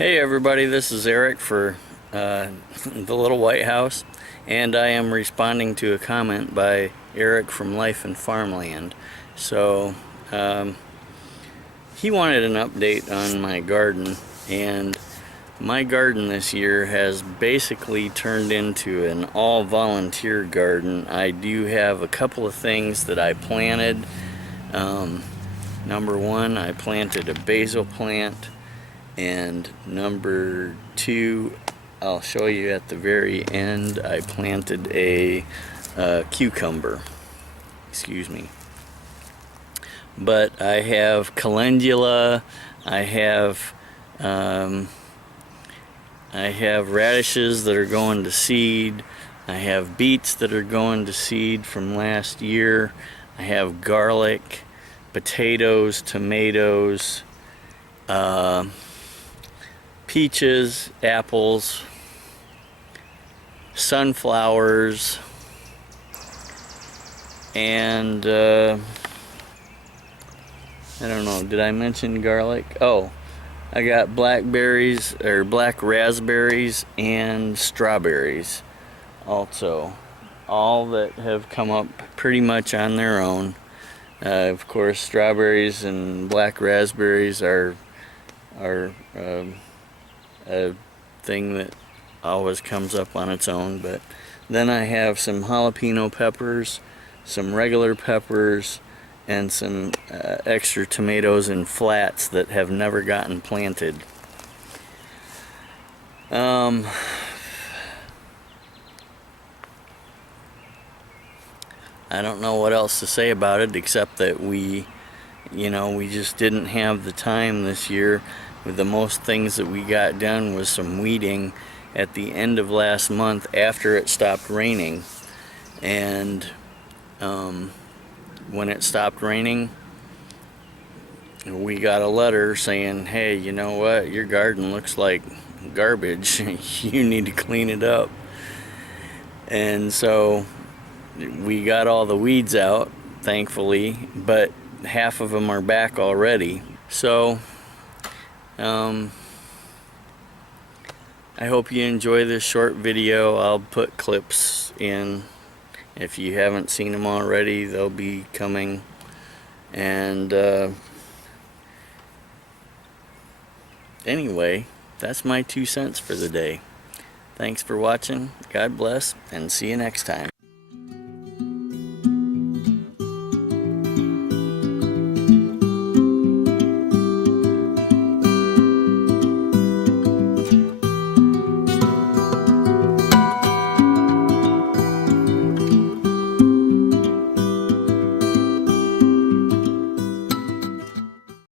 Hey everybody, this is Eric for the Little White House, and I am responding to a comment by Eric from Life and Farmland. So he wanted an update on my garden, and my garden this year has basically turned into an all-volunteer garden. I do have a couple of things that I planted. Number one, I planted a basil plant. And number two, I'll show you at the very end, I planted a cucumber. Excuse me. But I have calendula, I have radishes that are going to seed, I have beets that are going to seed from last year, I have garlic, potatoes, tomatoes, peaches, apples, sunflowers, and I don't know, did I mention garlic? Oh, I got blackberries or black raspberries and strawberries also, all that have come up pretty much on their own. Of course, strawberries and black raspberries are a thing that always comes up on its own. But then I have some jalapeno peppers, some regular peppers, and some extra tomatoes in flats that have never gotten planted. I don't know what else to say about it except that we just didn't have the time this year. The most things that we got done was some weeding at the end of last month after it stopped raining. And when it stopped raining, we got a letter saying, hey, you know what, your garden looks like garbage. You need to clean it up. And so we got all the weeds out, thankfully, but half of them are back already. So I hope you enjoy this short video. I'll put clips in. If you haven't seen them already, they'll be coming. And anyway, that's my 2 cents for the day. Thanks for watching. God bless, and see you next time.